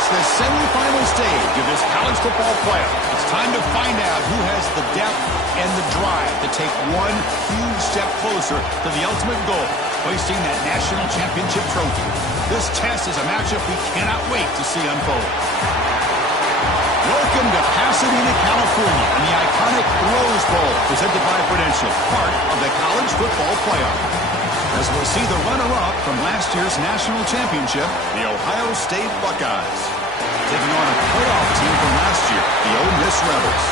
reached the semifinal stage of this college football playoff. It's time to find out who has the depth and the drive to take one huge step closer to the ultimate goal, hoisting that national championship trophy. This test is a matchup we cannot wait to see unfold. Welcome to Pasadena, California, and the iconic Rosebowl, presented by Prudential, part of the college football playoff. As we'll see the runner-up from last year's national championship, the Ohio State Buckeyes, taking on a playoff team from last year, the Ole Miss Rebels.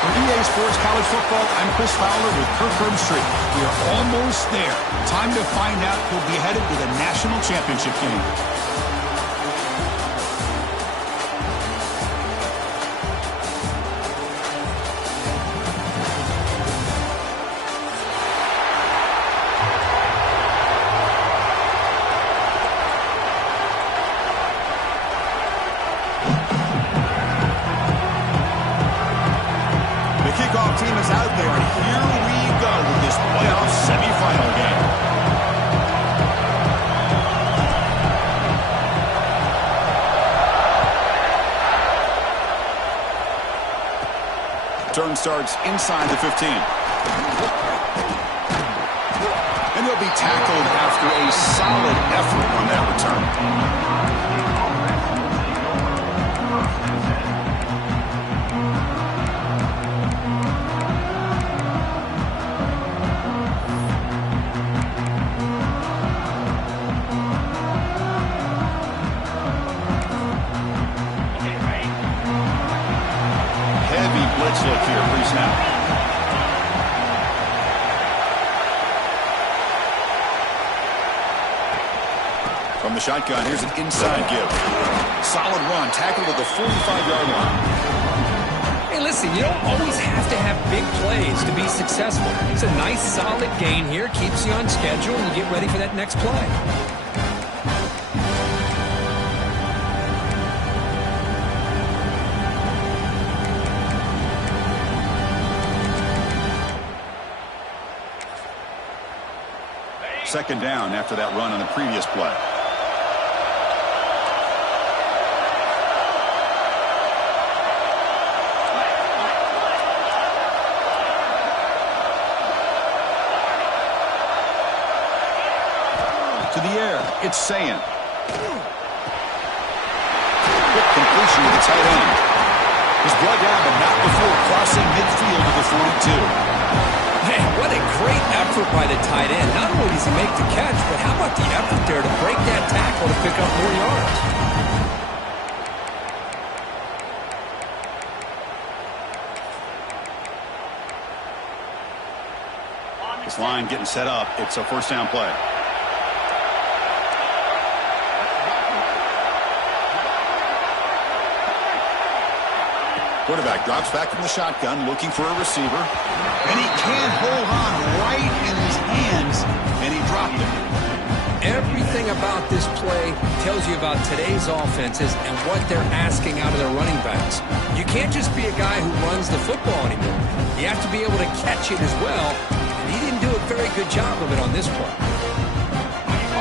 For EA Sports College Football, I'm Chris Fowler with Kirk Herbstreit. We are almost there. Time to find out who'll be headed to the national championship game. Team is out there, and here we go with this playoff semifinal game. Turn starts inside the 15. And he'll be tackled after a solid effort on that return. Blitz look here, pre-snap. From the shotgun, here's an inside give. Solid run, tackled at the 45-yard line. Hey, listen, you don't always have to have big plays to be successful. It's a nice, solid gain here, keeps you on schedule, and you get ready for that next play. Second down after that run on the previous play. To the air, it's Sayin. Quick completion to the tight end. He's brought down, but not before crossing midfield to the 42. Man, what a great effort by the tight end. Not only does he make the catch, but how about the effort there to break that tackle to pick up more yards? This line getting set up. It's a first down play. Quarterback drops back from the shotgun, looking for a receiver. And he can't hold on right in his hands, and he dropped it. Everything about this play tells you about today's offenses and what they're asking out of their running backs. You can't just be a guy who runs the football anymore. You have to be able to catch it as well, and he didn't do a very good job of it on this play.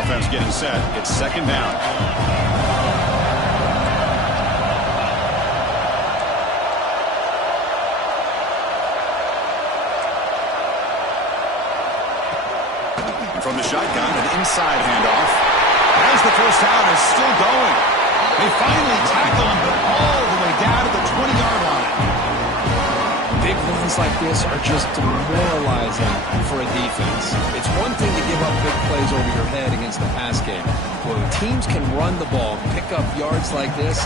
Offense getting set. It's second down. From the shotgun, an inside handoff. As the first down is still going. They finally tackle him, but all the way down to the 20-yard line. Big runs like this are just demoralizing for a defense. It's one thing to give up big plays over your head against the pass game. When teams can run the ball, pick up yards like this,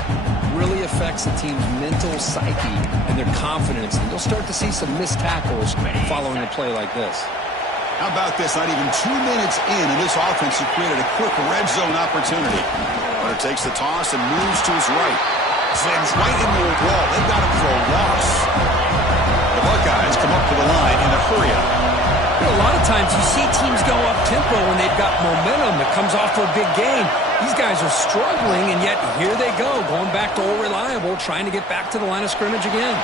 really affects the team's mental psyche and their confidence. And you'll start to see some missed tackles following a play like this. How about this? Not even 2 minutes in, and this offense has created a quick red zone opportunity. Runner takes the toss and moves to his right. Slams right into the wall. They've got him for a loss. The Buckeyes come up to the line in a hurry-up. You know, a lot of times you see teams go up-tempo when they've got momentum that comes off for a big gain. These guys are struggling, and yet here they go, going back to old reliable, trying to get back to the line of scrimmage again.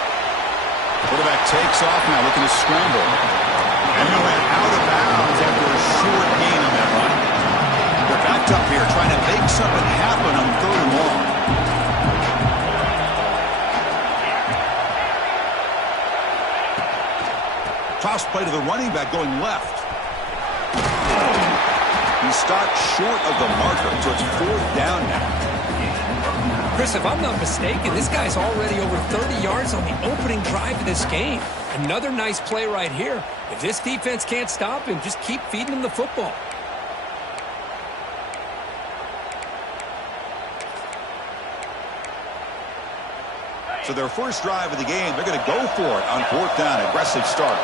Quarterback takes off now, looking to scramble. And he went out of bounds after a short gain on that run. They're backed up here, trying to make something happen on 3rd and long. toss play to the running back going left. He stopped short of the marker, so it's 4th down now. Chris, if I'm not mistaken, this guy's already over 30 yards on the opening drive of this game. Another nice play right here. If this defense can't stop him, just keep feeding him the football. So their first drive of the game, they're going to go for it on 4th down. Aggressive start.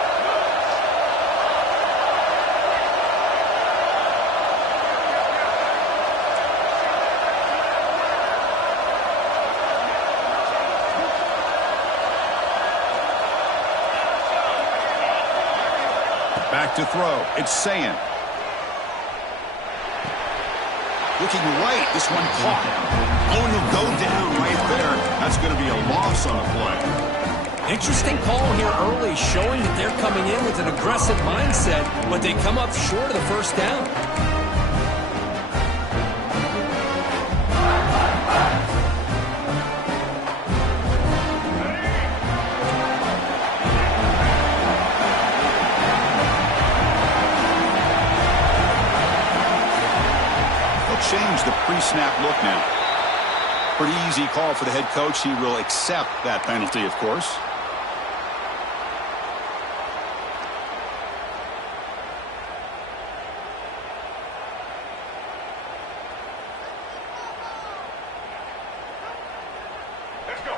Back to throw. It's Sayin. Looking right. This one caught. Oh, and he'll go down right there. That's going to be a loss on the play. Interesting call here early, showing that they're coming in with an aggressive mindset, but they come up short of the first down. Change the pre-snap look now. Pretty easy call for the head coach. He will accept that penalty, of course. Let's go.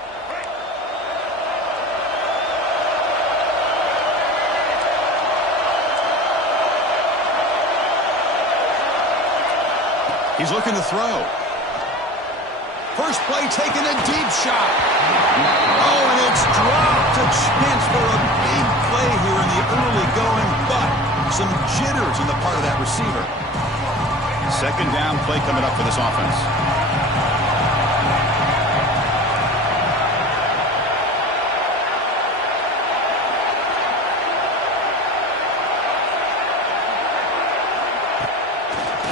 He's looking to throw. First play taking a deep shot. Oh, and it's dropped. A chance for a big play here in the early going, but some jitters on the part of that receiver. 2nd down play coming up for this offense.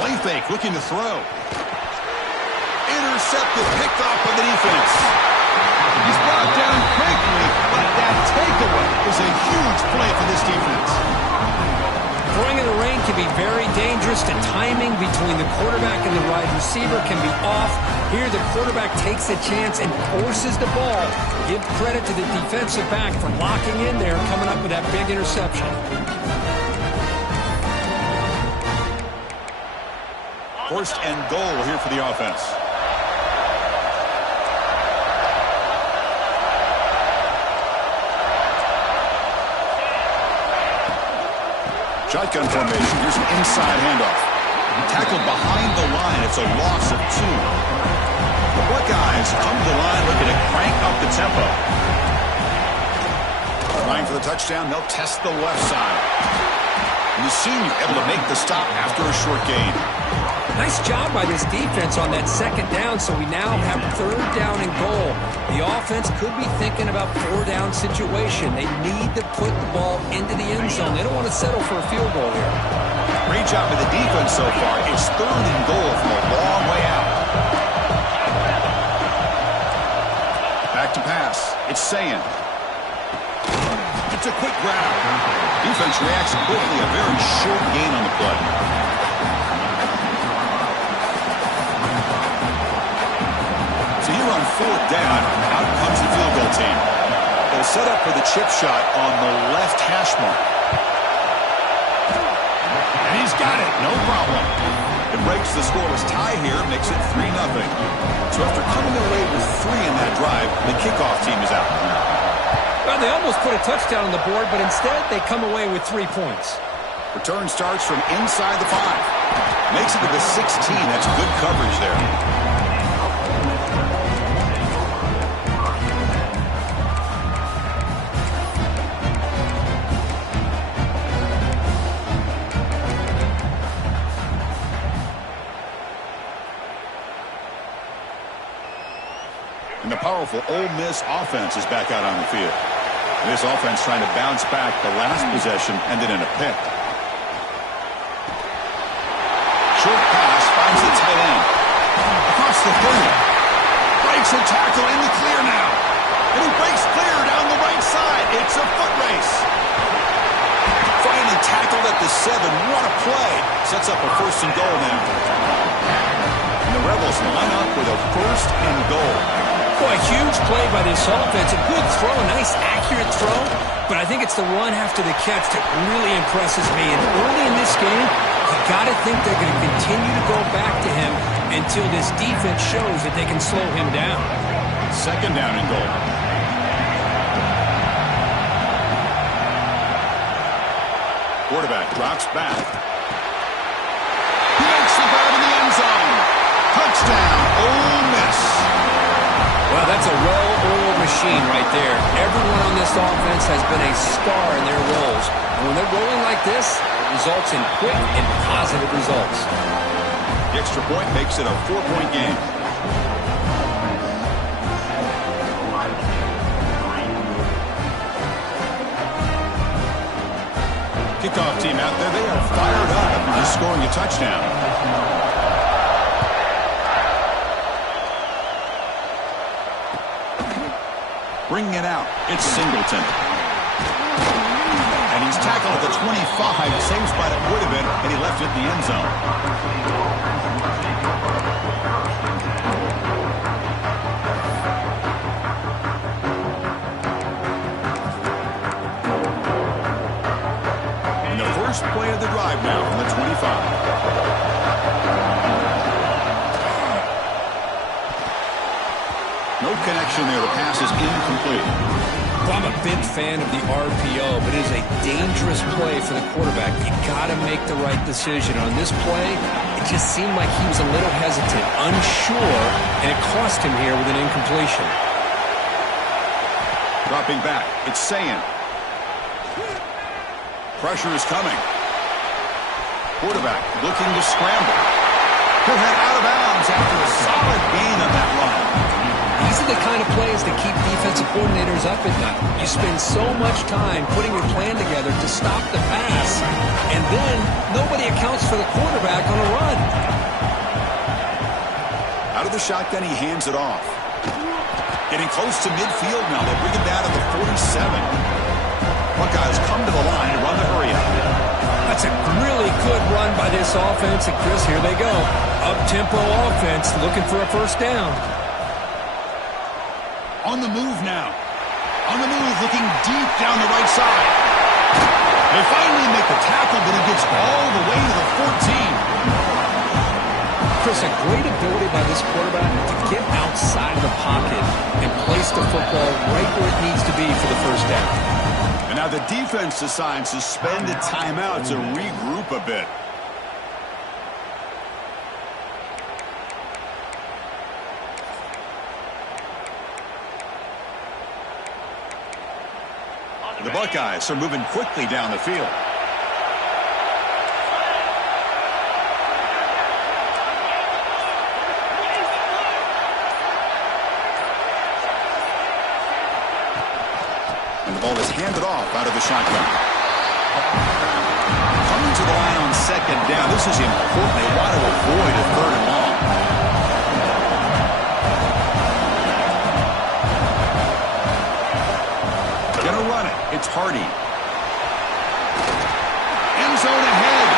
Play fake, looking to throw. Intercepted, picked off by the defense. He's brought down quickly, but that takeaway is a huge play for this defense. Throwing in the rain can be very dangerous. The timing between the quarterback and the wide receiver can be off. Here, the quarterback takes a chance and forces the ball. Give credit to the defensive back for locking in there, coming up with that big interception. 1st and goal here for the offense. Shotgun formation. Here's an inside handoff. Tackled behind the line. It's a loss of 2. The Buckeyes come to the line looking to crank up the tempo. Trying for the touchdown. They'll test the left side. And the senior able to make the stop after a short gain. Nice job by this defense on that 2nd down, so we now have 3rd down and goal. The offense could be thinking about 4-down situation. They need to put the ball into the end zone. They don't want to settle for a field goal here. Great job by the defense so far. It's 3rd and goal from a long way out. Back to pass. It's Sayin. It's a quick grab. Defense reacts quickly. A very short gain on the play. So here on 4th down, out comes the field goal team. They'll set up for the chip shot on the left hash mark. And he's got it, no problem. It breaks the scoreless tie here, makes it 3-0. So after coming away with 3 in that drive, the kickoff team is out. Well, they almost put a touchdown on the board, but instead they come away with 3 points. Return starts from inside the 5. Makes it to the 16. That's good coverage there. And the powerful Ole Miss offense is back out on the field. This offense trying to bounce back. The last possession ended in a pick. Short pass finds the tight end. Across the 30. Breaks a tackle in the clear now. And he breaks clear down the right side. It's a foot race. to 7. What a play. Sets up a 1st and goal now. And the Rebels line up with a 1st and goal. Boy, a huge play by this offense. A good throw, a nice accurate throw. But I think it's the run after the catch that really impresses me. And early in this game, you got to think they're going to continue to go back to him until this defense shows that they can slow him down. 2nd down and goal. Quarterback drops back. He makes the grab in the end zone. Touchdown, Ole Miss. Well, that's a well-oiled machine right there. Everyone on this offense has been a star in their roles. And when they're rolling like this, it results in quick and positive results. The extra point makes it a 4-point game. Kickoff team out there, they are fired up after just scoring a touchdown. Bringing it out, it's Singleton. And he's tackled at the 25, same spot it would have been, and he left it in the end zone. First play of the drive now from the 25. No connection there. The pass is incomplete. Well, I'm a big fan of the RPO, but it is a dangerous play for the quarterback. You got to make the right decision. On this play, it just seemed like he was a little hesitant, unsure, and it cost him here with an incompletion. Dropping back, it's Sayin. Pressure is coming. Quarterback looking to scramble. He'll head out of bounds after a solid gain on that run. These are the kind of plays that keep defensive coordinators up at night. You spend so much time putting your plan together to stop the pass, and then nobody accounts for the quarterback on a run. Out of the shotgun, he hands it off. Getting close to midfield now. They bring him down to the 47. Buckeyes come to the line and run the hurry up. That's a really good run by this offense. And Chris, here they go. Up-tempo offense looking for a 1st down. On the move now. On the move, looking deep down the right side. They finally make the tackle, but he gets all the way to the 14. Chris, a great ability by this quarterback to get outside of the pocket and place the football right where it needs to be for the 1st down. And now the defense decides to spend a timeout to regroup a bit. The Buckeyes are moving quickly down the field. And the ball is handed off out of the shotgun. Coming to the line on 2nd down. This is important. They want to avoid a 3rd and long. Gonna run it. It's Hardy. End zone ahead.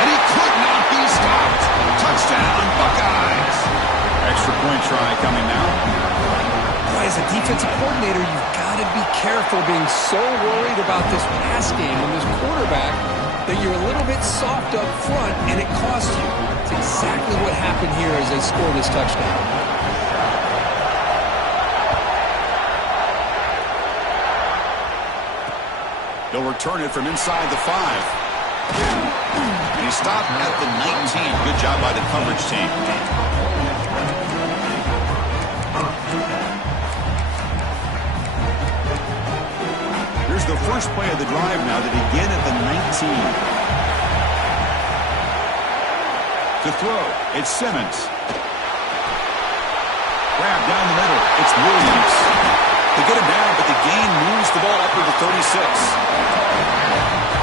And he could not be stopped. Touchdown, Buckeyes. Extra point try coming now. As a defensive coordinator, you've got to be careful being so worried about this pass game and this quarterback that you're a little bit soft up front, and it costs you. It's exactly what happened here as they score this touchdown. They'll return it from inside the 5. And he stopped at the 19. Good job by the coverage team. Here's the first play of the drive now to begin at the 19. To throw, it's Simmons. Grab down the middle, it's Williams. They get him down, but the gain moves the ball up to the 36.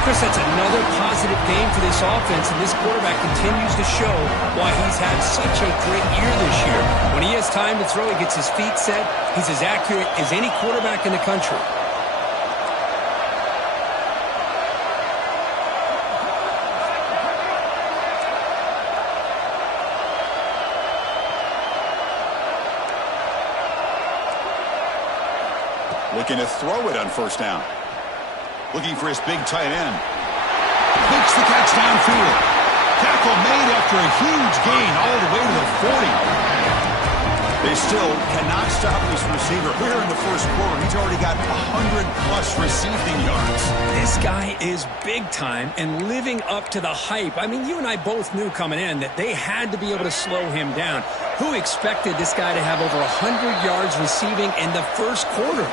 Chris, that's another positive game for this offense, and this quarterback continues to show why he's had such a great year this year. When he has time to throw, he gets his feet set. He's as accurate as any quarterback in the country. Looking to throw it on first down. Looking for his big tight end. Makes the catch downfield. Tackle made after a huge gain all the way to the 40. They still cannot stop this receiver. Here in the first quarter, he's already got 100-plus receiving yards. This guy is big time and living up to the hype. I mean, you and I both knew coming in that they had to be able to slow him down. Who expected this guy to have over 100 yards receiving in the first quarter?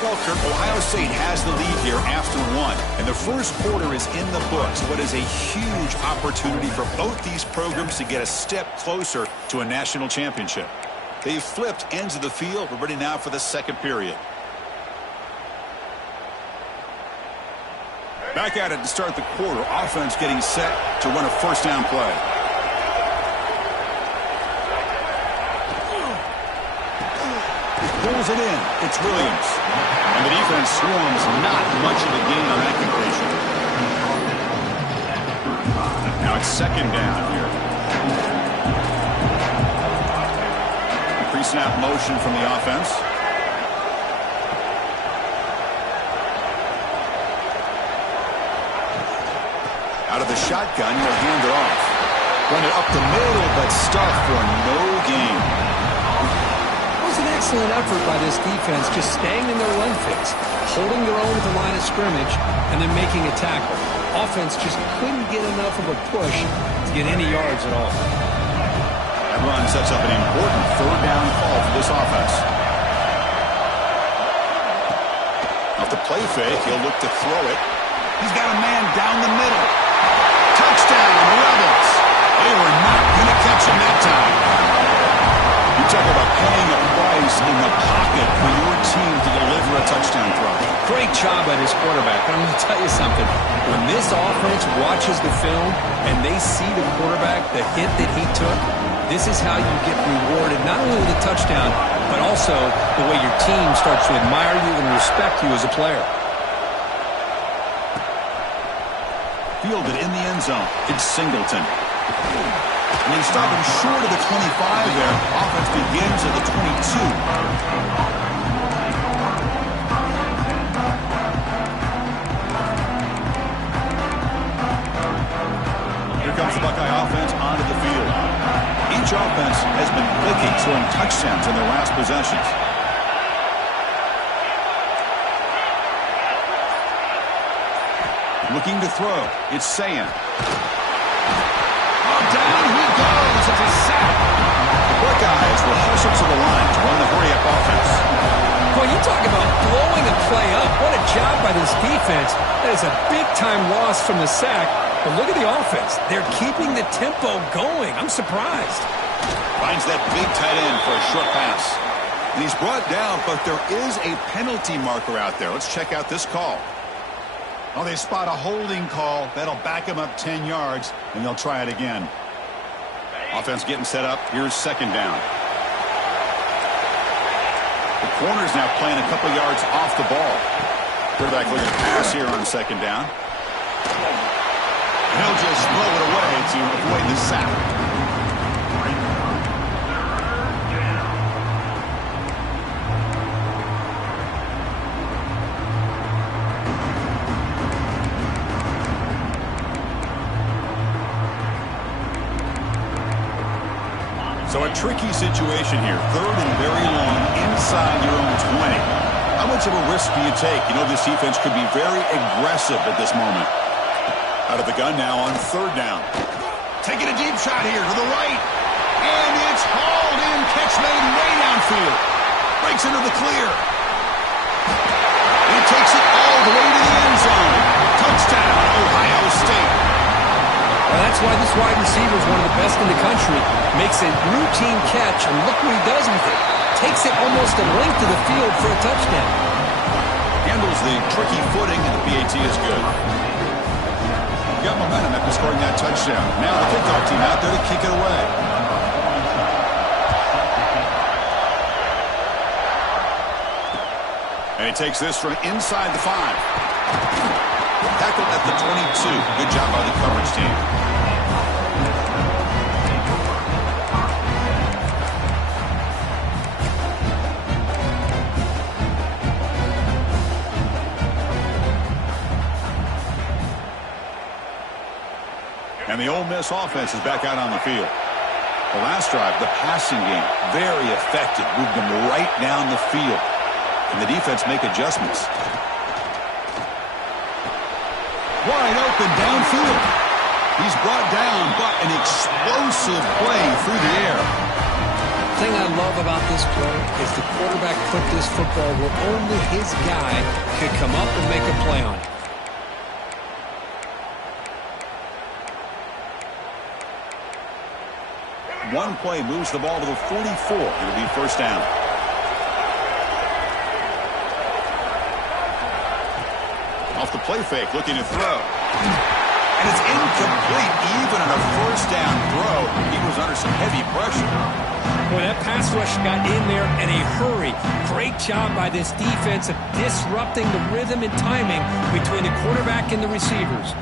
Well, Kirk, Ohio State has the lead here after one, and the first quarter is in the books. What is a huge opportunity for both these programs to get a step closer to a national championship. They've flipped ends of the field. We're ready now for the second period. Back at it to start the quarter. Offense getting set to run a first down play. Pulls it in. It's Williams. And the defense swarms not much of a gain on that completion. Now it's second down here. Pre-snap motion from the offense. Out of the shotgun, he'll hand it off. Run it up the middle, but stuffed for no gain. It was an excellent effort by this defense, just staying in their run fix, holding their own at the line of scrimmage, and then making a tackle. Offense just couldn't get enough of a push to get any yards at all. That run sets up an important third down call for this offense. Off the play fake, he'll look to throw it. He's got a man down the middle. Touchdown, Rebels. They were not going to catch him that time. You talk about paying a price in the pocket for your team to deliver a touchdown throw. Great job by this quarterback. And I'm going to tell you something. When this offense watches the film and they see the quarterback, the hit that he took, this is how you get rewarded, not only with a touchdown, but also the way your team starts to admire you and respect you as a player. Fielded in the end zone. It's Singleton. And they stop him short of the 25 there. Offense begins at the 22. Here comes the Buckeye offense onto the field. Each offense has been clicking, scoring touchdowns in their last possessions. Looking to throw. It's Sayan. Oh, down he goes. It's a sack. The Buckeyes will hustle to the line to run the hurry-up offense. Boy, you talk about blowing a play up. What a job by this defense. That is a big-time loss from the sack. But look at the offense. They're keeping the tempo going. I'm surprised. Finds that big tight end for a short pass. And he's brought down, but there is a penalty marker out there. Let's check out this call. Oh, they spot a holding call. That'll back him up 10 yards, and they'll try it again. Offense getting set up. Here's second down. The corner's now playing a couple yards off the ball. Quarterback looking to pass here on second down. And he'll just throw it away to avoid the sack. So a tricky situation here. Third and very long inside your own 20. How much of a risk do you take? You know this defense could be very aggressive at this moment. Out of the gun now on third down. Taking a deep shot here to the right. And it's hauled in. Catch made way downfield. Breaks into the clear. And he takes it all the way to the end zone. Touchdown, Ohio State. Well, that's why this wide receiver is one of the best in the country. Makes a routine catch, and look what he does with it. Takes it almost a length of the field for a touchdown. Handles the tricky footing, and the PAT is good. Got momentum after scoring that touchdown. Now the kickoff team out there to kick it away. And he takes this from inside the 5. Tackled at the 22. Good job by the coverage team. And the Ole Miss offense is back out on the field. The last drive, the passing game, very effective. Moved them right down the field. And the defense make adjustments. Wide open downfield. He's brought down, but an explosive play through the air. The thing I love about this play is the quarterback put this football where only his guy could come up and make a play on it. One play moves the ball to the 44. It'll be first down. Off the play fake, looking to throw. And it's incomplete. Even on a first down throw, he was under some heavy pressure. Boy, that pass rush got in there in a hurry. Great job by this defense of disrupting the rhythm and timing between the quarterback and the receivers.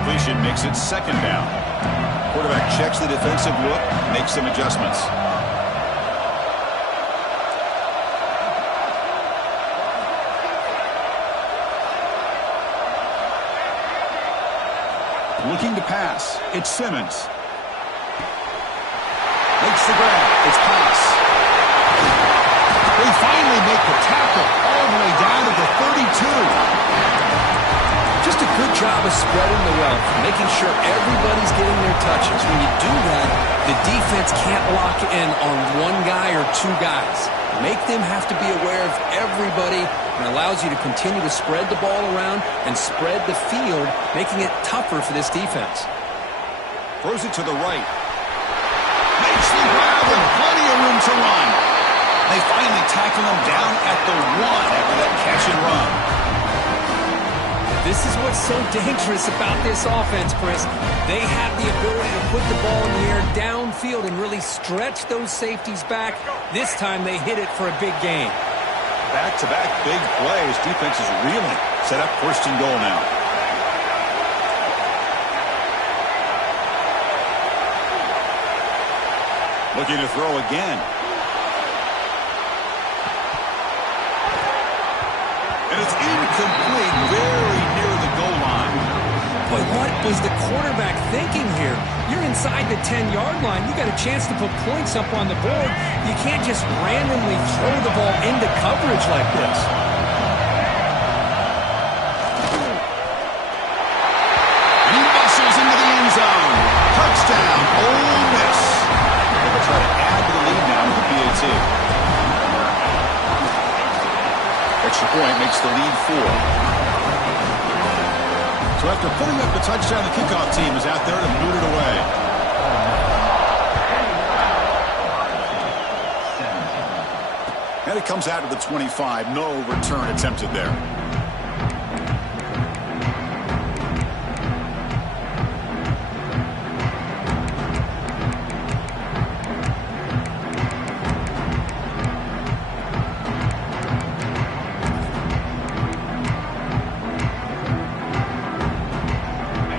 Completion makes it second down. Quarterback checks the defensive look, makes some adjustments. Looking to pass. It's Simmons. Makes the grab. It's pass. They finally make the tackle all the way down to the 32. Just a good job of spreading the wealth, making sure everybody's getting their touches. When you do that, the defense can't lock in on one guy or two guys. Make them have to be aware of everybody, and allows you to continue to spread the ball around and spread the field, making it tougher for this defense. Throws it to the right. Makes the grab with plenty of room to run. They finally tackle him down at the 1 after that catch and run. This is what's so dangerous about this offense, Chris. They have the ability to put the ball in the air downfield and really stretch those safeties back. This time they hit it for a big gain. Back-to-back big plays. Defense is reeling. Set up first and goal now. Looking to throw again. And it's incomplete, very near the goal line. Boy, what was the quarterback thinking here? You're inside the 10-yard line. You got a chance to put points up on the board. You can't just randomly throw the ball into coverage like this. And he muscles into the end zone. Touchdown, Ole Miss. They'll try to add to the lead now with the PAT. Extra point makes the lead 4. So after putting up the touchdown, the kickoff team is out there to boot it away. And it comes out of the 25. No return attempted there.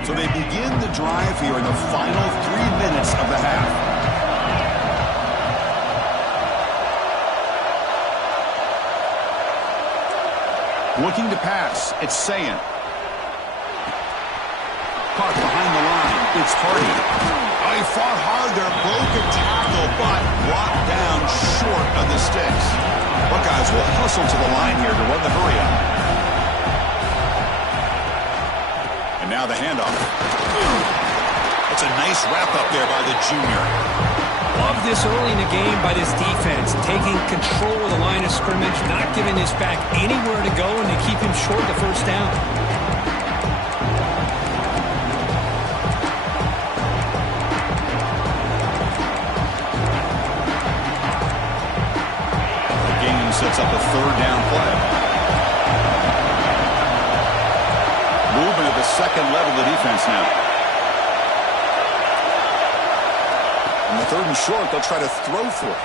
So they begin the drive here in the final 3 minutes of the half. Looking to pass. It's Sayan. Caught behind the line. It's Hardy. Oh, he fought hard there. Broke a tackle, but brought down short of the sticks. Buckeyes will hustle to the line here to run the hurry up. And now the handoff. That's a nice wrap-up there by the junior. Love this early in the game by this defense, taking control of the line of scrimmage, not giving this back anywhere to go, and to keep him short the first down. The game sets up a third down play. Movement at the second level of the defense now. On the third and short, they'll try to throw for it.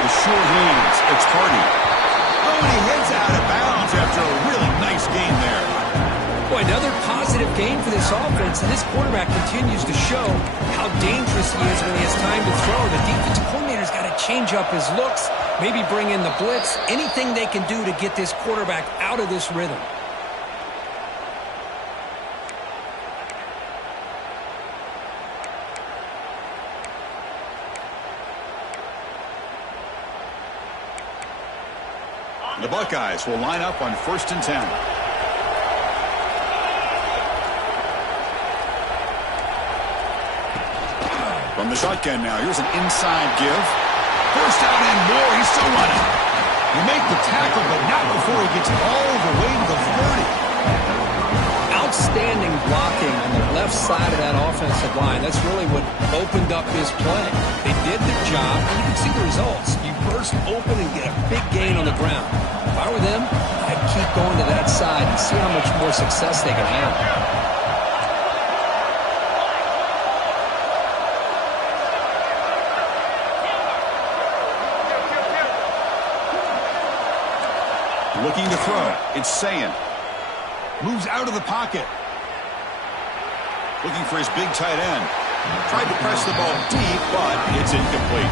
With sure hands, it's Hardy. Oh, and he heads out of bounds after a really nice game there. Boy, another positive game for this offense, and this quarterback continues to show how dangerous he is when he has time to throw. The defensive coordinator's got to change up his looks, maybe bring in the blitz, anything they can do to get this quarterback out of this rhythm. The Buckeyes will line up on 1st and 10. From the shotgun now, here's an inside give. First down and more, he's still running. He make the tackle, but not before he gets all the way to the 30. Outstanding blocking on the left side of that offensive line. That's really what opened up his play. They did the job, and you can see the results. You burst open and get a big gain on the ground. If I were them, I'd keep going to that side and see how much more success they can have. Looking to throw. It's Sayin. Moves out of the pocket. Looking for his big tight end. Tried to press the ball deep, but it's incomplete.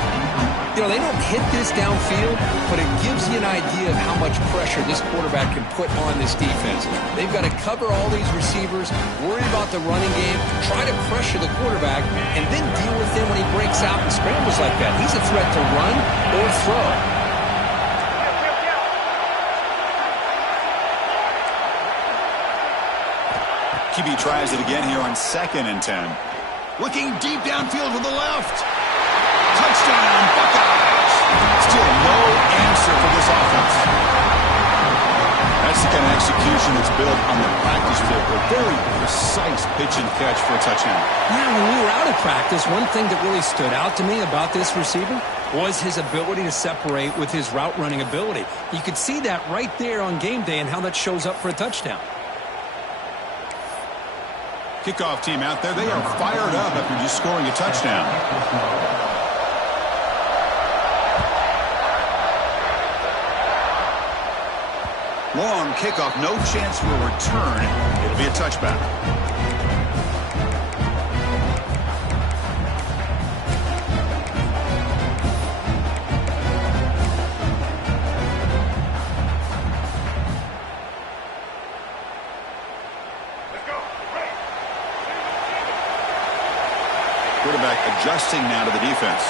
You know, they don't hit this downfield, but it gives you an idea of how much pressure this quarterback can put on this defense. They've got to cover all these receivers, worry about the running game, try to pressure the quarterback, and then deal with him when he breaks out and scrambles like that. He's a threat to run or throw. QB tries it again here on 2nd and 10. Looking deep downfield to the left. Touchdown, Buckeyes. Still no answer for this offense. That's the kind of execution that's built on the practice field. A very precise pitch and catch for a touchdown. Yeah, when we were out of practice, one thing that really stood out to me about this receiver was his ability to separate with his route running ability. You could see that right there on game day and how that shows up for a touchdown. Kickoff team out there. They are fired up after just scoring a touchdown. Long kickoff. No chance for a return. It'll be a touchback. Quarterback adjusting now to the defense.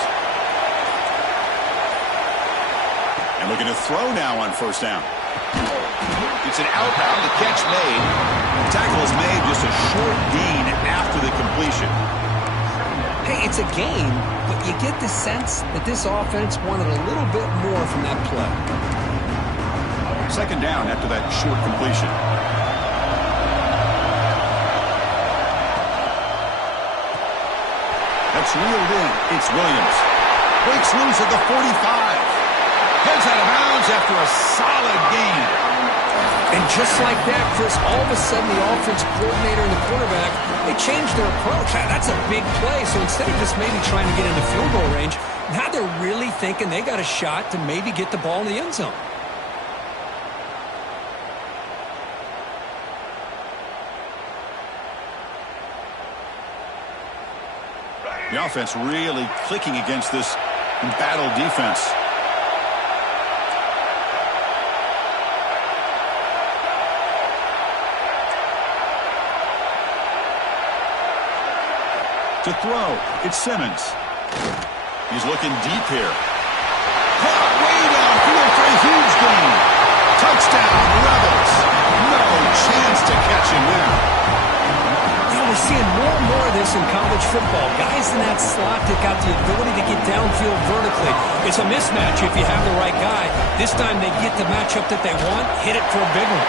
And looking to throw now on 1st down. It's an outbound. The catch made. The tackle is made, just a short gain after the completion. Hey, it's a gain, but you get the sense that this offense wanted a little bit more from that play. 2nd down after that short completion. That's reeled in. It's Williams. Breaks loose at the 45. Heads out of bounds after a solid gain. And just like that, Chris, all of a sudden the offense coordinator and the quarterback, they changed their approach. That's a big play. So instead of just maybe trying to get into field goal range, now they're really thinking they got a shot to maybe get the ball in the end zone. The offense really clicking against this embattled defense. To throw, it's Simmons. He's looking deep here. Caught way downfield for a huge gain. Touchdown, Rebels. No chance to catch him there. We're seeing more and more of this in college football. Guys in that slot that got the ability to get downfield vertically. It's a mismatch if you have the right guy. This time they get the matchup that they want, hit it for a big one.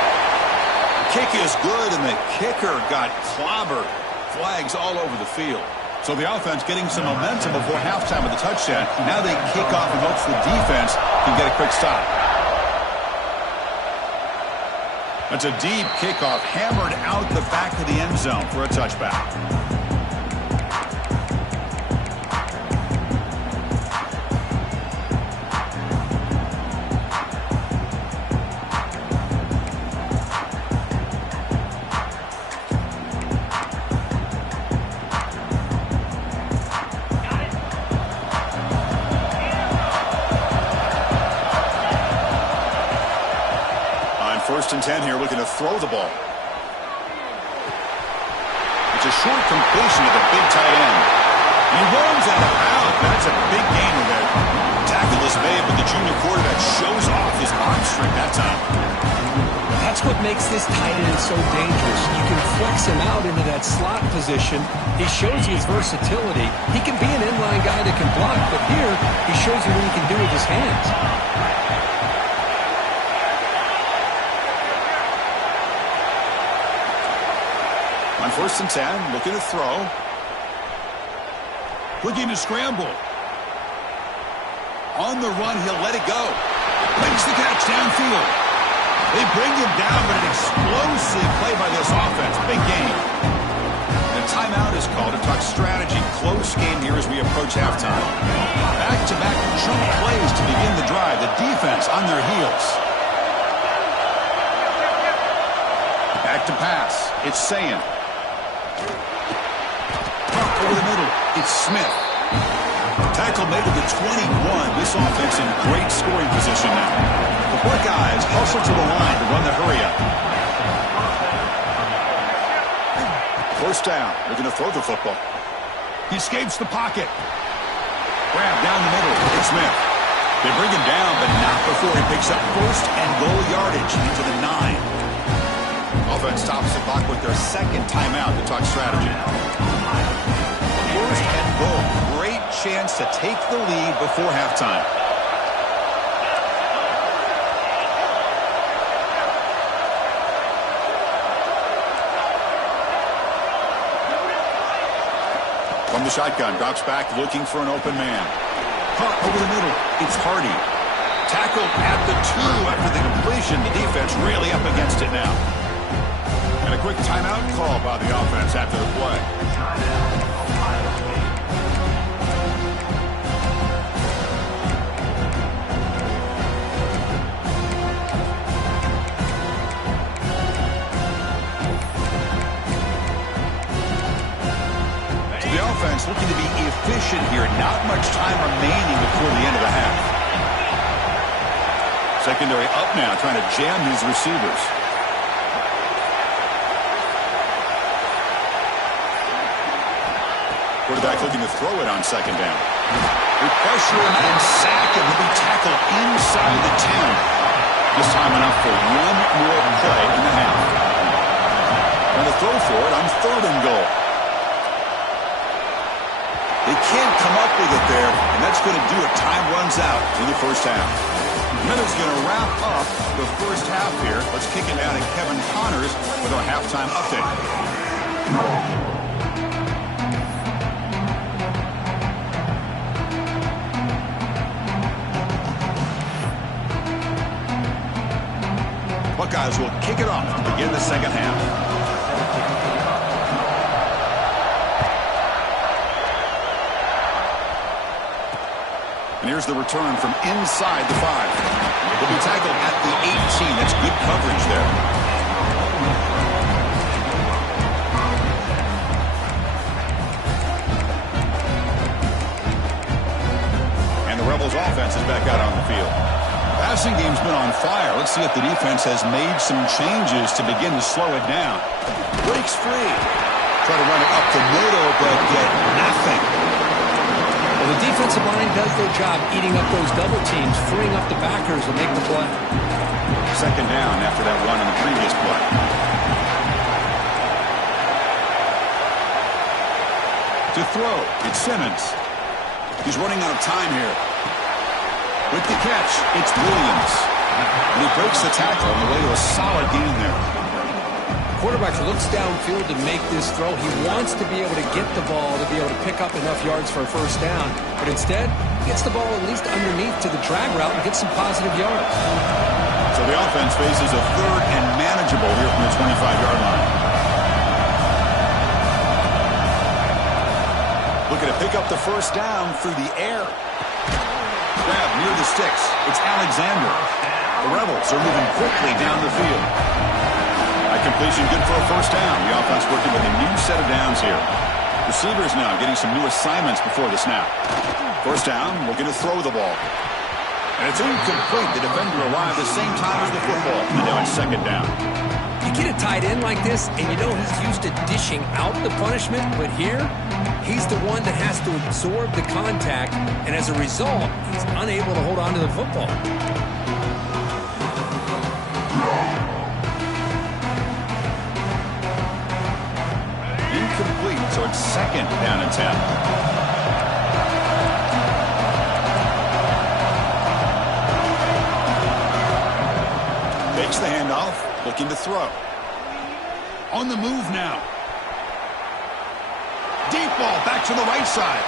Kick is good, and the kicker got clobbered. Flags all over the field. So the offense getting some momentum before halftime with the touchdown. Now they kick off in hopes the defense can get a quick stop. That's a deep kickoff, hammered out the back of the end zone for a touchback. On 1st and 10 here, looking to throw the ball. It's a short completion to the big tight end. He runs out of bounds. That's a big gain there. Tackle is made, but the junior quarterback shows off his arm strength that time. what makes this tight end so dangerous. You can flex him out into that slot position. He shows you his versatility. He can be an inline guy that can block, but here he shows you what he can do with his hands. On 1st and 10, looking to throw. Looking to scramble. On the run, he'll let it go. Makes the catch downfield. They bring him down, but an explosive play by this offense. Big game. The timeout is called to talk strategy. Close game here as we approach halftime. Back-to-back chunk plays to begin the drive. The defense on their heels. Back to pass. It's Sayin. Over the middle. It's Smith. Tackle made to the 21. This offense in great scoring position now. The Buckeyes hustle to the line to run the hurry-up. 1st down. They're going to throw the football. He escapes the pocket. Grab down the middle. It's Smith. They bring him down, but not before he picks up 1st and goal yardage into the 9. Offense stops the clock with their 2nd timeout to talk strategy. 1st and goal. Great chance to take the lead before halftime. From the shotgun, drops back looking for an open man. Hunt over the middle. It's Hardy. Tackled at the 2 after the completion. The defense really up against it now. And a quick timeout call by the offense after the play. The offense looking to be efficient here. Not much time remaining before the end of the half. Secondary up now, trying to jam these receivers. Quarterback looking to throw it on 2nd down. They pressure him and sack him. He'll be tackled inside the 10. This time enough for one more play in the half. And the throw for it on 3rd and goal. They can't come up with it there, and that's going to do it. Time runs out in the 1st half. Miller's going to wrap up the 1st half here. Let's kick it down to Kevin Connors with our halftime update. Buckeyes will kick it off to begin the 2nd half. And here's the return from inside the 5. He'll be tackled at the 18. That's good coverage there. And the Rebels offense is back out on the field. The passing game's been on fire. Let's see if the defense has made some changes to begin to slow it down. Breaks free. Try to run it up the middle, but get nothing. Well, the defensive line does their job eating up those double teams, freeing up the backers to make the play. 2nd down after that run in the previous play. To throw, it's Simmons. He's running out of time here. With the catch, it's Williams. And he breaks the tackle on the way to a solid gain there. Quarterback looks downfield to make this throw. He wants to be able to get the ball to be able to pick up enough yards for a 1st down. But instead, he gets the ball at least underneath to the drag route and gets some positive yards. So the offense faces a 3rd and manageable here from the 25-yard line. Looking to pick up the 1st down through the air. Grab near the sticks. It's Alexander. The Rebels are moving quickly down the field. Completion good for a 1st down. The offense working with a new set of downs here. Receivers now getting some new assignments before the snap. 1st down, looking to throw the ball. And it's incomplete. The defender arrived the same time as the football. And now it's 2nd down. You get a tight end like this, and you know he's used to dishing out the punishment, but here, he's the one that has to absorb the contact, and as a result, he's unable to hold on to the football. it's second down and 10. Takes the handoff, looking to throw. On the move now. Deep ball back to the right side.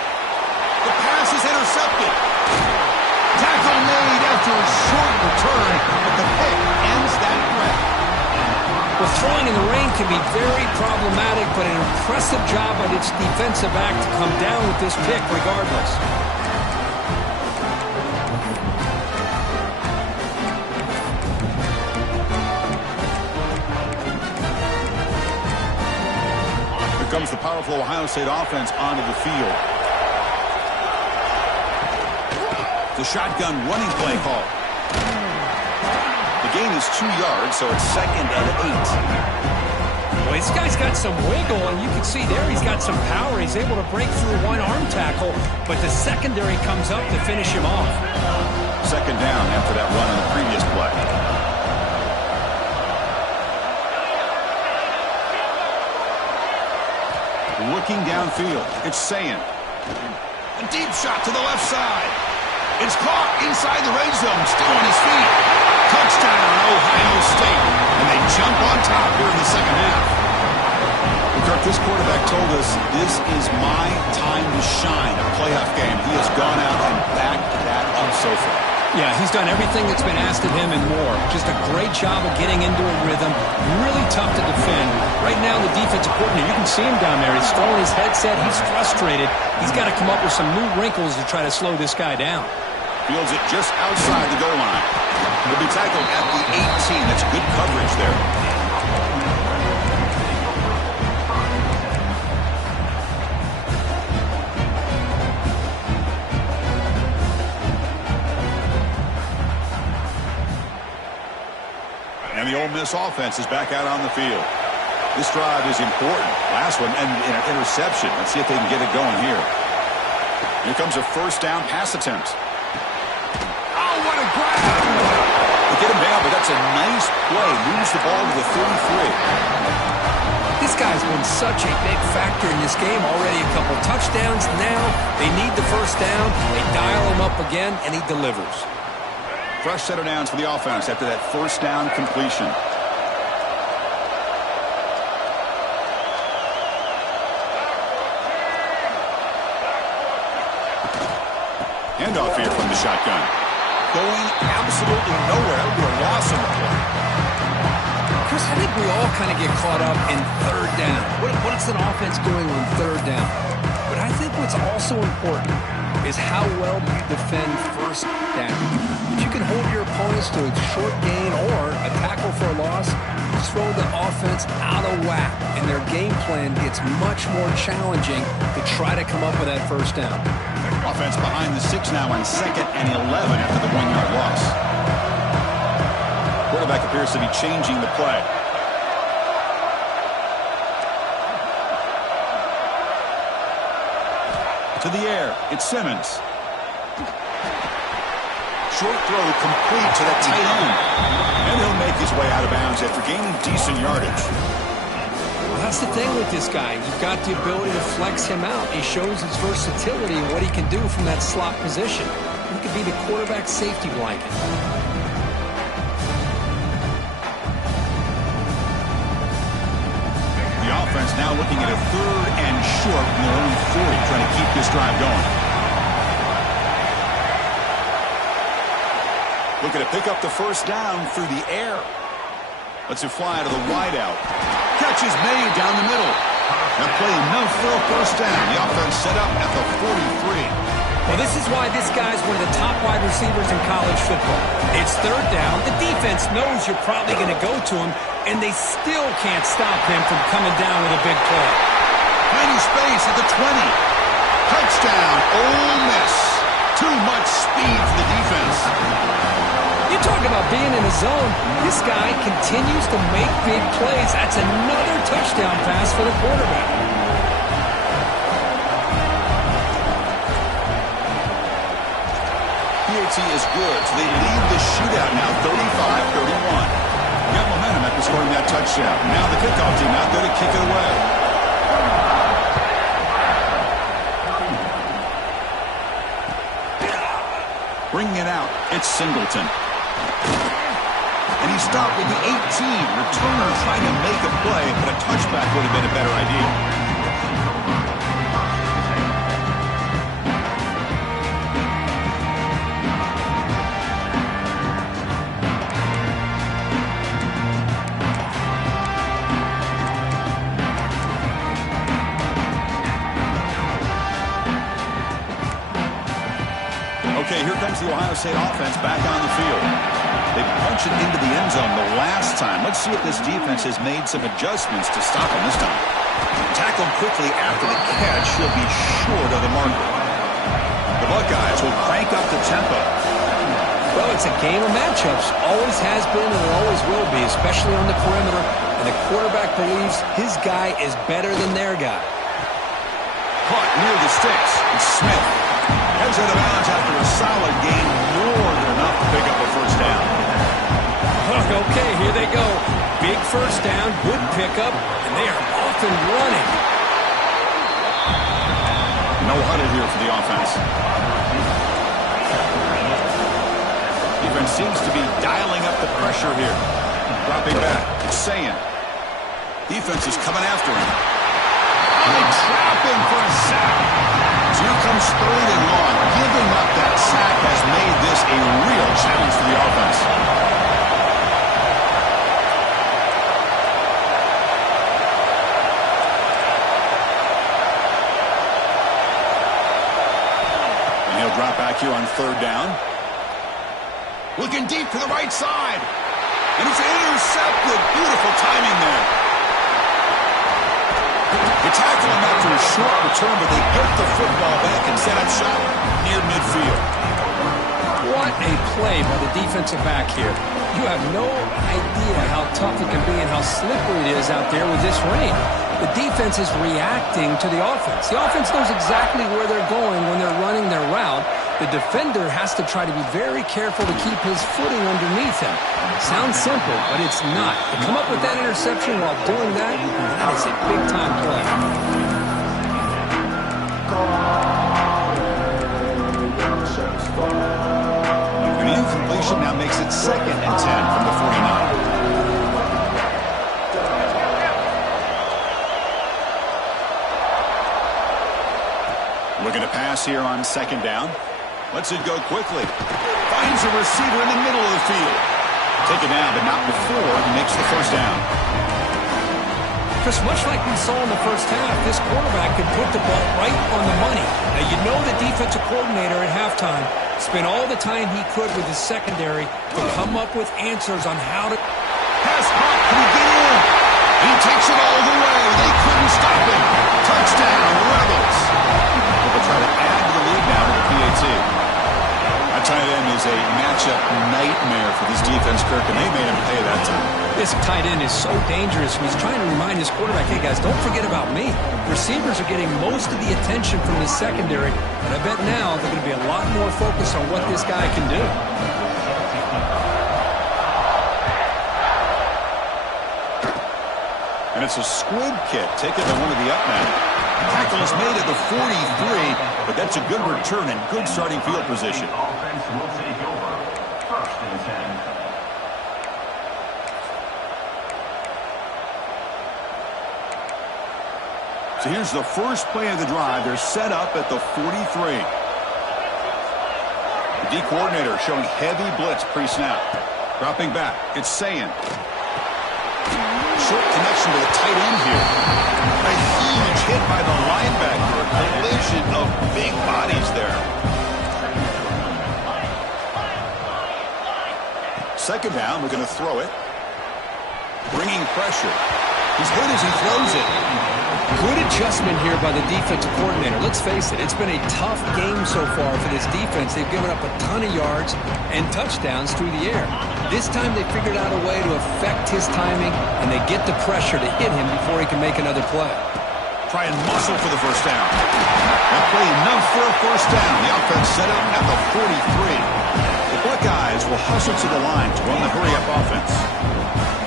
The pass is intercepted. Tackle made after a short return, but the pick ends that threat. Well, throwing in the rain can be very problematic, but an impressive job by its defensive back to come down with this pick regardless. Here comes the powerful Ohio State offense onto the field. The shotgun running play call. The gain is 2 yards, so it's second and 8. Well, this guy's got some wiggle, and you can see there he's got some power. He's able to break through one arm tackle, but the secondary comes up to finish him off. Second down after that run on the previous play. Looking downfield, it's Sayin. A deep shot to the left side. It's caught inside the red zone, still on his feet. Touchdown, Ohio State. And they jump on top here in the second half. Kirk, this quarterback told us this is my time to shine. A playoff game. He has gone out and backed that up so far. Yeah, he's done everything that's been asked of him and more. Just a great job of getting into a rhythm. Really tough to defend. Right now, the defensive coordinator, you can see him down there. He's throwing his headset. He's frustrated. He's got to come up with some new wrinkles to try to slow this guy down. Fields it just outside the goal line. He'll be tackled at the 18. That's good coverage there. And the Ole Miss offense is back out on the field. This drive is important. Last one, and an interception. Let's see if they can get it going here. Here comes a first down pass attempt. Oh, what a grab! They get him down, but that's a nice play. Moves the ball to the 33. This guy's been such a big factor in this game. Already a couple touchdowns. Now they need the first down. They dial him up again, and he delivers. Fresh set of downs for the offense after that first down completion. Handoff here from the shotgun. Going absolutely nowhere. We're a loss on the play. Chris, I think we all kind of get caught up in third down. What is an offense doing on third down? But I think what's also important is how well you defend first down. If you can hold your opponents to a short gain or a tackle for a loss, you throw the offense out of whack, and their game plan gets much more challenging to try to come up with that first down. Offense behind the 6 now on second and 11 after the 1-yard loss. Quarterback appears to be changing the play. To the air, it's Simmons. Short throw complete to the tight end. And he'll make his way out of bounds after gaining decent yardage. Well, that's the thing with this guy. You've got the ability to flex him out. He shows his versatility and what he can do from that slot position. He could be the quarterback safety blanket. The offense now looking at a third and short from their own 40, trying to keep this drive going. Looking to pick up the first down through the air. Lets it fly to the wideout. Catch is made down the middle. That play enough for a first down. The offense set up at the 43. Well, this is why this guy's one of the top wide receivers in college football. It's third down. The defense knows you're probably going to go to him, and they still can't stop him from coming down with a big play. Plenty space at the 20. Touchdown, Ole Miss. Too much speed for the defense. You talk about being in the zone. This guy continues to make big plays. That's another touchdown pass for the quarterback. PAT is good, so they lead the shootout now 35-31. Got momentum after scoring that touchdown. Now the kickoff team out there to kick it away. Bringing it out, it's Singleton. And he stopped with the 18. Returner trying to make a play, but a touchback would have been a better idea. Okay, here comes the Ohio State offense back on the field. They punch it into the end zone the last time. Let's see if this defense has made some adjustments to stop him this time. Tackled quickly after the catch. He'll be short of the marker. The Buckeyes will crank up the tempo. Well, it's a game of matchups. Always has been and it always will be, especially on the perimeter. And the quarterback believes his guy is better than their guy. Caught near the sticks. It's Smith. Heads out of bounds after a solid gain, more than enough to pick up a first down. Okay, here they go. Big first down, good pickup, and they are off and running. No huddle here for the offense. Defense seems to be dialing up the pressure here. Dropping back, it's saying. Defense is coming after him. They trap him for a sack. So here comes 3rd and long. Giving up that sack has made this a real challenge for the offense. And he'll drop back here on 3rd down. Looking deep to the right side. And it's intercepted. Beautiful timing there. They tackle him after a short return, but they get the football back and set up shop near midfield. What a play by the defensive back here. You have no idea how tough it can be and how slippery it is out there with this rain. The defense is reacting to the offense. The offense knows exactly where they're going when they're running their route. The defender has to try to be very careful to keep his footing underneath him. Sounds simple, but it's not. To come up with that interception while doing that, that is a big-time play. An incompletion now makes it 2nd and 10 from the 49. Looking to pass here on 2nd down. Lets it go quickly. Finds a receiver in the middle of the field. Taken down, but not before he makes the first down. Just much like we saw in the first half, this quarterback could put the ball right on the money. Now, you know the defensive coordinator at halftime spent all the time he could with his secondary to come up with answers on how to... Pass caught. Can he get in? He takes it all the way. They couldn't stop him. Touchdown, Rebels. They'll try to add to the lead now to the PAT. That tight end is a matchup nightmare for this defense, Kirk, and they made him pay that time. This tight end is so dangerous. He's trying to remind his quarterback, hey, guys, don't forget about me. Receivers are getting most of the attention from the secondary, and I bet now they're going to be a lot more focused on what this guy can do. And it's a squib kick taken by one of the up men. Tackle is made at the 43, but that's a good return and good starting field position. Offense will take over. 1st and 10. So here's the first play of the drive. They're set up at the 43. The D coordinator showing heavy blitz pre-snap. Dropping back. It's Sayin. Short connection to the tight end here. A huge hit by the linebacker. A collision of big bodies there. 2nd down. We're going to throw it. Bringing pressure. He's hit as he throws it. Good adjustment here by the defensive coordinator. Let's face it, it's been a tough game so far for this defense. They've given up a ton of yards and touchdowns through the air. This time they figured out a way to affect his timing, and they get the pressure to hit him before he can make another play. Try and muscle for the first down. That play enough for a first down. The offense set up at the 43. The Buckeyes will hustle to the line to run the hurry-up offense.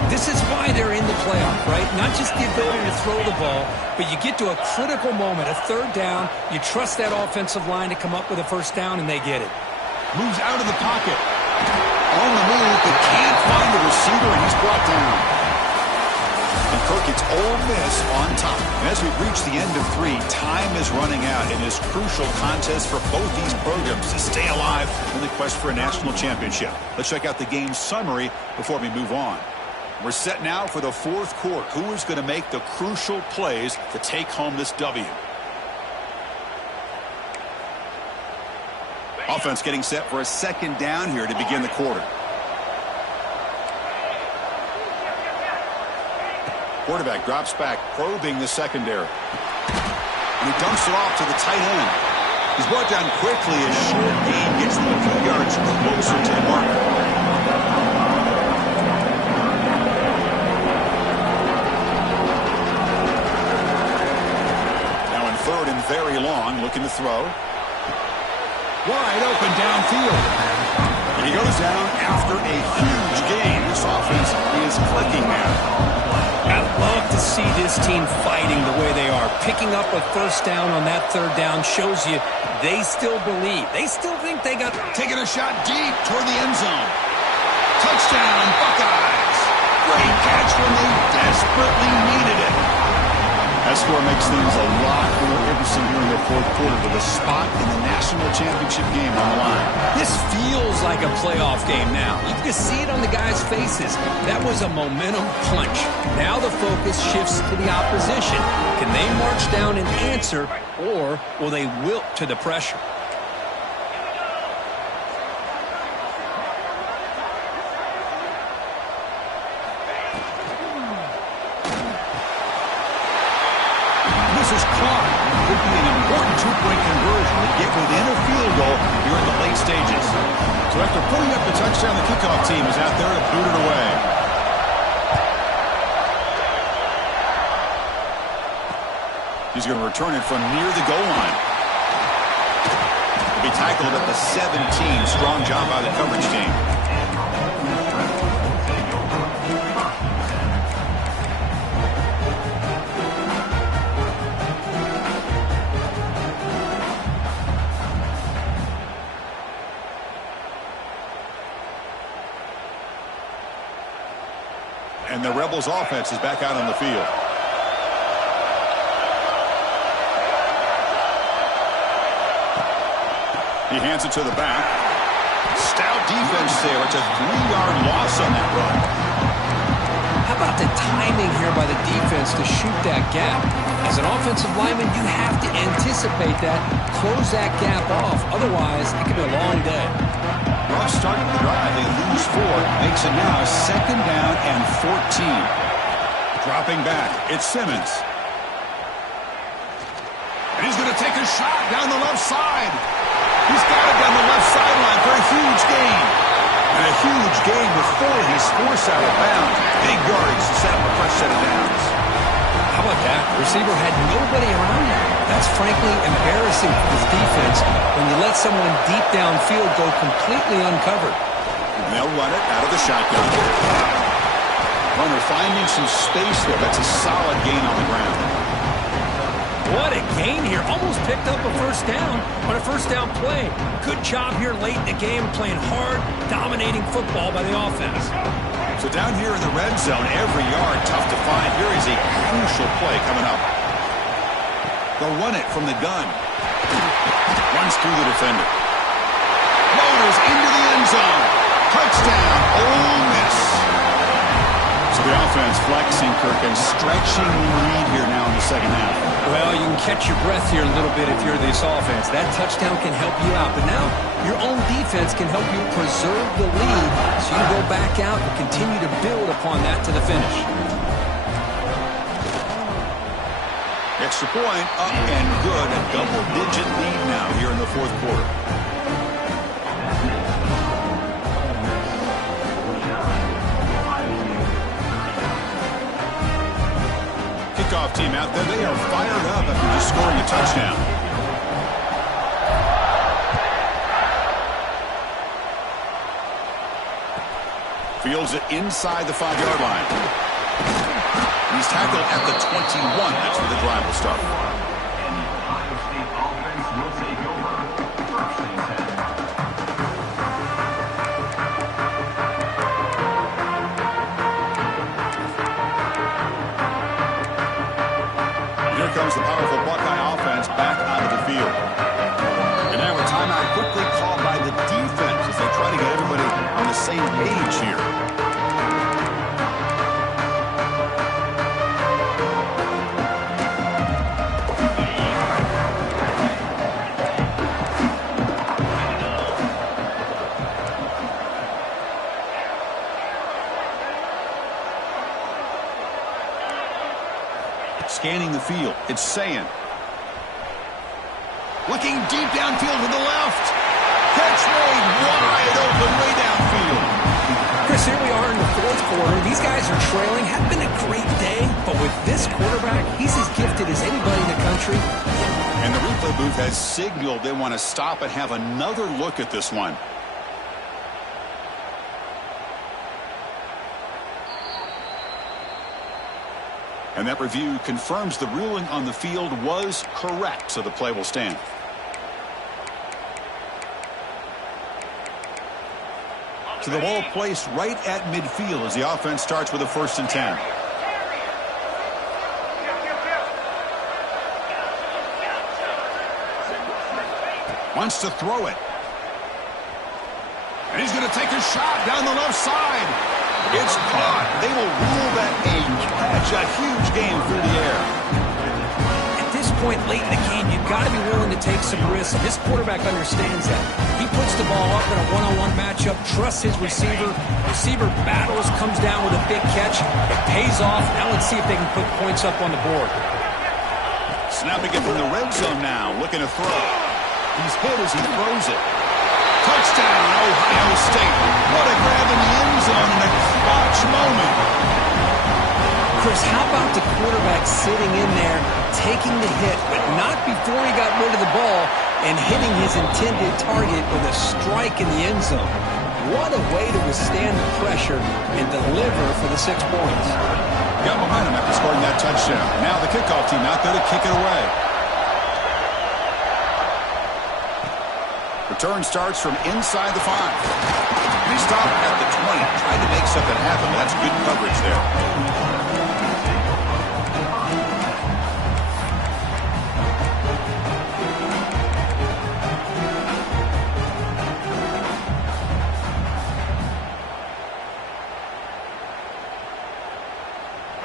This is why they're in the playoff, right? Not just the ability to throw the ball, but you get to a critical moment, a 3rd down, you trust that offensive line to come up with a first down, and they get it. Moves out of the pocket. On the move, but can't find the receiver, and he's brought down. And Cook, it's Ole Miss on top. And as we've reached the end of 3, time is running out in this crucial contest for both these programs to stay alive in the quest for a national championship. Let's check out the game summary before we move on. We're set now for the 4th quarter. Who is going to make the crucial plays to take home this W? Offense getting set for a 2nd down here to begin the quarter. Quarterback drops back, probing the secondary. And he dumps it off to the tight end. He's brought down quickly as short gain gets them a few yards closer to the mark. Now in 3rd and very long, looking to throw. Wide open downfield. And he goes down after a huge gain. This offense is clicking now. I love to see this team fighting the way they are. Picking up a 1st down on that 3rd down shows you they still believe. They still think they got... Taking a shot deep toward the end zone. Touchdown, Buckeyes. Great catch when they desperately needed it. That score makes things a lot more interesting here in the 4th quarter with a spot in the national championship game on the line. This feels like a playoff game now. You can see it on the guys' faces. That was a momentum punch. Now the focus shifts to the opposition. Can they march down and answer, or will they wilt to the pressure? Is caught. Could be an important 2-point conversion to get within a field goal here in the late stages. So after putting up the touchdown, the kickoff team is out there to boot it away. He's going to return it from near the goal line. He'll be tackled at the 17. Strong job by the coverage team. And the Rebels offense is back out on the field. He hands it to the back. Stout defense there. It's a 3-yard loss on that run. How about the timing here by the defense to shoot that gap? As an offensive lineman, you have to anticipate that, close that gap off. Otherwise, it could be a long day. Rough start of the drive. They lose 4. Makes it now 2nd down and 14. Dropping back. It's Simmons. And he's going to take a shot down the left side. He's got it down the left sideline for a huge gain. And a huge gain before he's forced out of bounds. Big yardage to set up a fresh set of downs. How about that? The receiver had nobody around him. That's frankly embarrassing for his defense when you let someone deep downfield go completely uncovered. And they'll run it out of the shotgun. Runner finding some space there. That's a solid gain on the ground. What a gain here. Almost picked up a 1st down on a 1st down play. Good job here late in the game, playing hard, dominating football by the offense. So down here in the red zone, every yard tough to find. Here is a crucial play coming up. They'll run it from the gun. Runs through the defender. Motors into the end zone. Touchdown, Ole Miss. So the offense flexing, Kirk, and stretching the lead here now in the 2nd half. Well, you can catch your breath here a little bit if you're this offense. That touchdown can help you out. But now your own defense can help you preserve the lead so you can go back out and continue to build upon that to the finish. Extra point, up and good. A double-digit lead now here in the 4th quarter. Kickoff team out there. They are fired up after just scoring a touchdown. Fields it inside the 5-yard line. He's tackled at the 21. That's where the drive will start. scanning the field. It's saying. Looking deep downfield to the left. Catch made wide open way downfield. Chris, here we are in the fourth quarter. These guys are trailing. Hadn't been a great day, but with this quarterback, he's as gifted as anybody in the country. And the replay booth has signaled they want to stop and have another look at this one. And that review confirms the ruling on the field was correct, so the play will stand. So the ball placed right at midfield as the offense starts with a 1st and 10. Wants to throw it. And he's going to take a shot down the left side. It's caught. They will rule that a catch. A huge game through the air. At this point late in the game, you've got to be willing to take some risks. This quarterback understands that. He puts the ball up in a one-on-one matchup, trusts his receiver. Receiver battles, comes down with a big catch. It pays off. Now let's see if they can put points up on the board. Snapping it from the red zone now, looking to throw. He's hit as he throws it. Touchdown, Ohio State. What a grab in the end zone in a clutch moment. Chris, how about the quarterback sitting in there, taking the hit, but not before he got rid of the ball and hitting his intended target with a strike in the end zone. What a way to withstand the pressure and deliver for the 6 points. Got momentum after scoring that touchdown. Now the kickoff team out there to kick it away. Return starts from inside the 5. And he stopped at the 20. Tried to make something happen. That's good coverage there.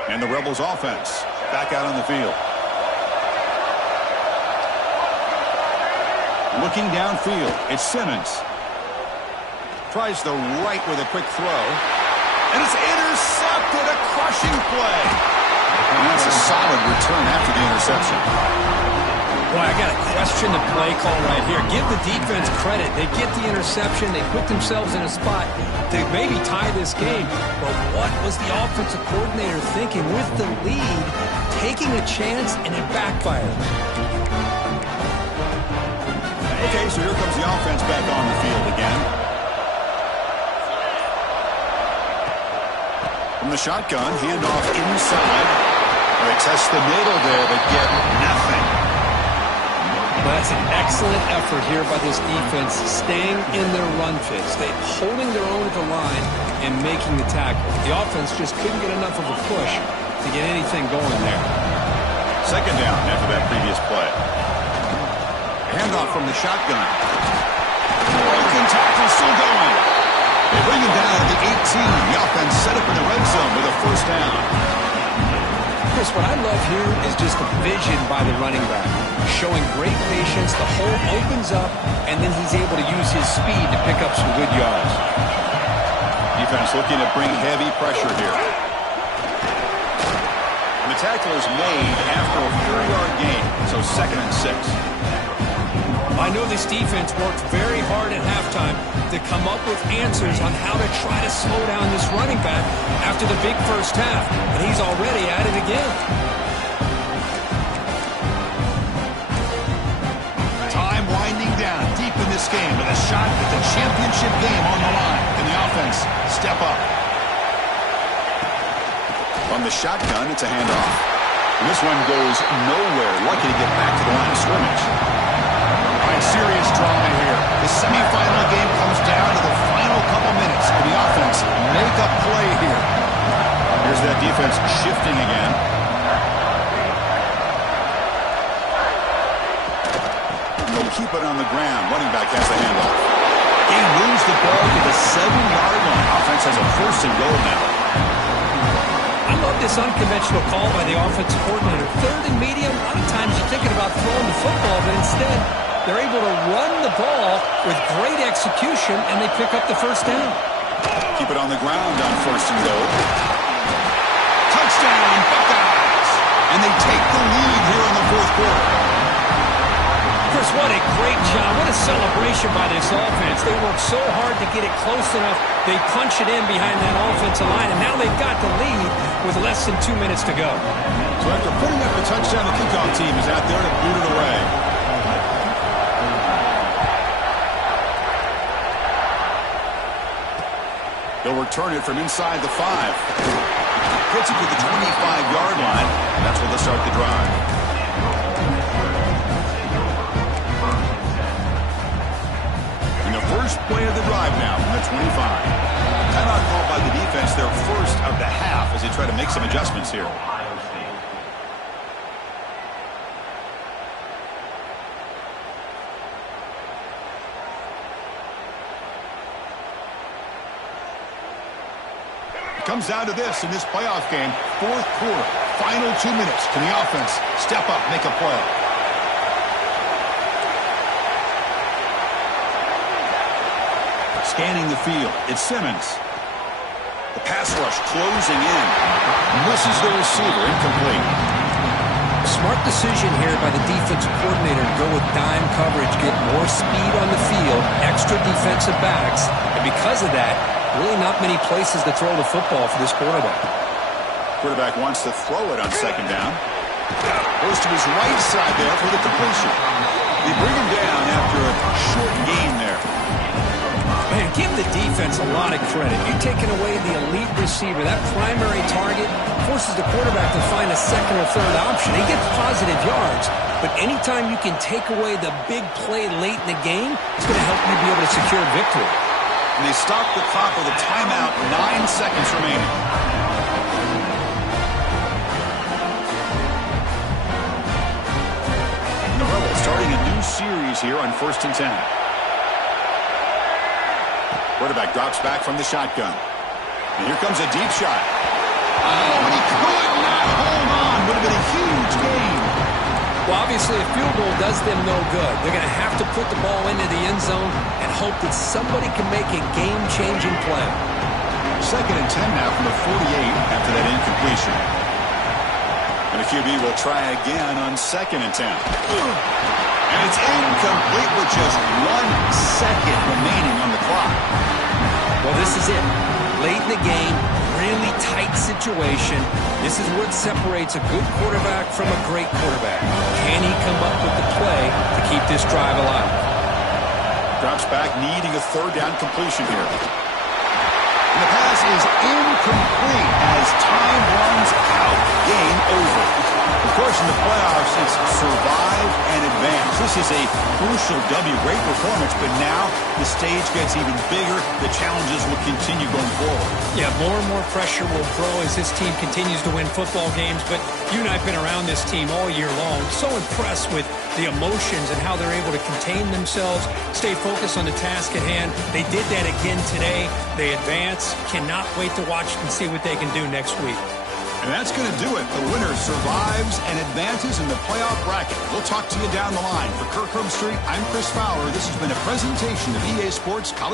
And the Rebels offense back out on the field. Looking downfield, it's Simmons. Tries the right with a quick throw. And it's intercepted, a crushing play. And that's a solid return after the interception. Boy, I got to question the play call right here. Give the defense credit. They get the interception. They put themselves in a spot to maybe tie this game. But what was the offensive coordinator thinking with the lead, taking a chance, and it backfired? Okay, so here comes the offense back on the field again. From the shotgun, handoff inside. They test the middle there, but get nothing. Well, that's an excellent effort here by this defense, staying in their run fits. They holding their own at the line and making the tackle. The offense just couldn't get enough of a push to get anything going there. 2nd down after that previous play. Handoff from the shotgun. Broken tackle still going. They bring him down at the 18. The offense set up in the red zone with a 1st down. Chris, what I love here is just the vision by the running back. Showing great patience, the hole opens up, and then he's able to use his speed to pick up some good yards. Defense looking to bring heavy pressure here. And the tackle is made after a 4-yard gain, so 2nd and 6. I know this defense worked very hard at halftime to come up with answers on how to try to slow down this running back after the big first half, and he's already at it again. Time winding down deep in this game with a shot at the championship game on the line. Can the offense step up? From the shotgun, it's a handoff. And this one goes nowhere. Lucky to get back to the line of scrimmage. Serious drama here. The semifinal game comes down to the final couple minutes. Can the offense make a play here? Here's that defense shifting again. They'll keep it on the ground. Running back has the handoff. He moves the ball to the 7-yard line. Offense has a 1st and goal now. I love this unconventional call by the offensive coordinator. 3rd and medium, a lot of times you're thinking about throwing the football, but instead they're able to run the ball with great execution, and they pick up the 1st down. Keep it on the ground on 1st and goal. Touchdown, Buckeyes! And And they take the lead here in the fourth quarter. Chris, what a great job. What a celebration by this offense. They worked so hard to get it close enough. They punch it in behind that offensive line, and now they've got the lead with less than 2 minutes to go. So after putting up a touchdown, the kickoff team is out there to boot it away. They'll return it from inside the 5. Gets it to the 25-yard line. That's where they'll start the drive. First play of the drive now from the 25. Timeout called by the defense, their first of the half as they try to make some adjustments here. It comes down to this in this playoff game, fourth quarter, final 2 minutes. Can the offense step up, make a play? Scanning the field, it's Simmons. The pass rush closing in. Misses the receiver, incomplete. Smart decision here by the defensive coordinator to go with dime coverage, get more speed on the field, extra defensive backs, and because of that, really not many places to throw the football for this quarterback. Quarterback wants to throw it on second down. Goes to his right side there for the completion. They bring him down after a short gain there. Man, give the defense a lot of credit. You're taking away the elite receiver. That primary target forces the quarterback to find a second or third option. He gets positive yards, but anytime you can take away the big play late in the game, it's going to help you be able to secure victory. And they stop the clock with a timeout, 9 seconds remaining. And the Rebels starting a new series here on 1st and 10. Quarterback drops back from the shotgun. And here comes a deep shot. Oh, and he could not hold on. Would have been a huge gain. Well, obviously, a field goal does them no good. They're going to have to put the ball into the end zone and hope that somebody can make a game-changing play. 2nd and 10 now from the 48 after that incompletion. And the QB will try again on 2nd and 10. And it's incomplete with just 1 second remaining on the clock. Well, this is it. Late in the game, really tight situation. This is what separates a good quarterback from a great quarterback. Can he come up with the play to keep this drive alive? Drops back, needing a 3rd down completion here. And the pass is incomplete as time runs out. Game over. Of course, in the playoffs, it's survive and advance. This is a crucial W. Great performance, but now the stage gets even bigger. The challenges will continue going forward. Yeah, more and more pressure will grow as this team continues to win football games, but you and I have been around this team all year long. So impressed with the emotions and how they're able to contain themselves, stay focused on the task at hand. They did that again today. They advance. Cannot wait to watch and see what they can do next week. And that's going to do it. The winner survives and advances in the playoff bracket. We'll talk to you down the line. For Kirk Herbstreit, I'm Chris Fowler. This has been a presentation of EA Sports College